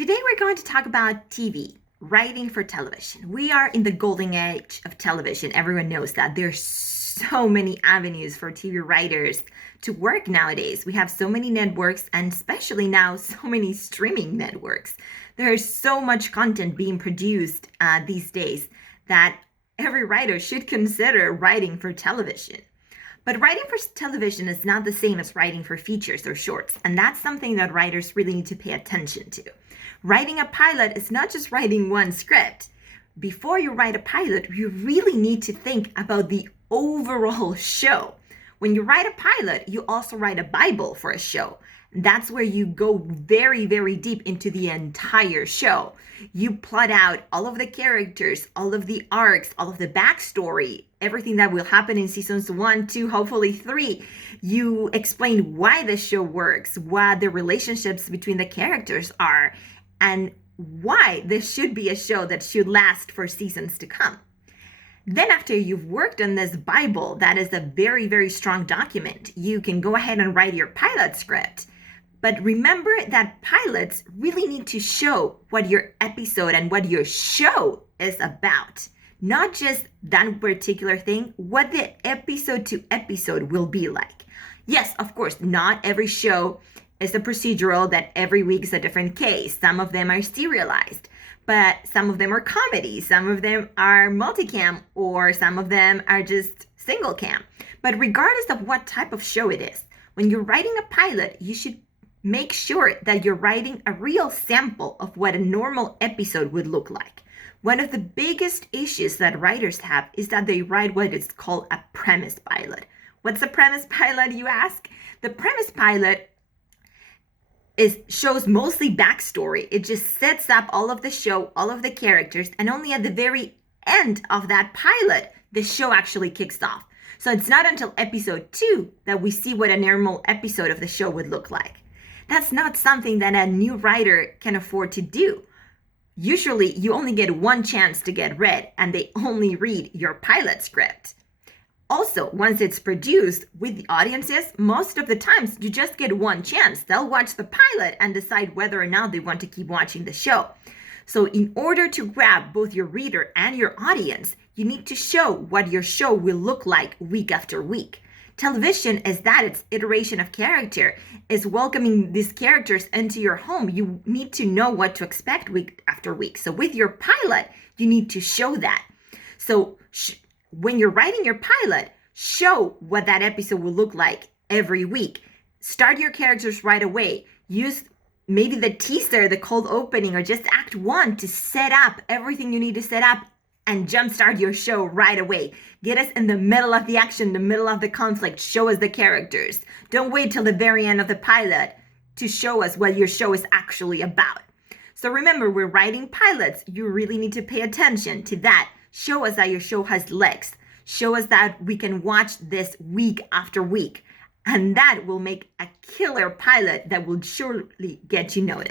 Today we're going to talk about TV, writing for television. We are in the golden age of television. Everyone knows that. There's so many avenues for TV writers to work nowadays. We have so many networks and especially now so many streaming networks. There's so much content being produced these days that every writer should consider writing for television. But writing for television is not the same as writing for features or shorts, and that's something that writers really need to pay attention to. Writing a pilot is not just writing one script. Before you write a pilot, you really need to think about the overall show. When you write a pilot, you also write a Bible for a show. That's where you go very, very deep into the entire show. You plot out all of the characters, all of the arcs, all of the backstory, everything that will happen in seasons 1, 2, hopefully 3. You explain why the show works, what the relationships between the characters are, and why this should be a show that should last for seasons to come. Then after you've worked on this Bible, that is a very, very strong document, you can go ahead and write your pilot script. But remember that pilots really need to show what your episode and what your show is about. Not just that particular thing, what the episode to episode will be like. Yes, of course, not every show is a procedural that every week is a different case. Some of them are serialized, but some of them are comedy. Some of them are multicam, or some of them are just single cam. But regardless of what type of show it is, when you're writing a pilot, you should make sure that you're writing a real sample of what a normal episode would look like. One of the biggest issues that writers have is that they write what is called a premise pilot. What's a premise pilot, you ask? The premise pilot shows mostly backstory. It just sets up all of the show, all of the characters, and only at the very end of that pilot, the show actually kicks off. So it's not until episode 2 that we see what a normal episode of the show would look like. That's not something that a new writer can afford to do. Usually, you only get one chance to get read, and they only read your pilot script. Also, once it's produced with the audiences, most of the times you just get one chance. They'll watch the pilot and decide whether or not they want to keep watching the show. So in order to grab both your reader and your audience, you need to show what your show will look like week after week. Television is that its iteration of character, is welcoming these characters into your home. You need to know what to expect week after week. So with your pilot, you need to show that. So when you're writing your pilot, show what that episode will look like every week. Start your characters right away. Use maybe the teaser, the cold opening, or just act 1 to set up everything you need to set up and jumpstart your show right away. Get us in the middle of the action, the middle of the conflict. Show us the characters. Don't wait till the very end of the pilot to show us what your show is actually about. So remember, we're writing pilots. You really need to pay attention to that. Show us that your show has legs. Show us that we can watch this week after week. And that will make a killer pilot that will surely get you noticed.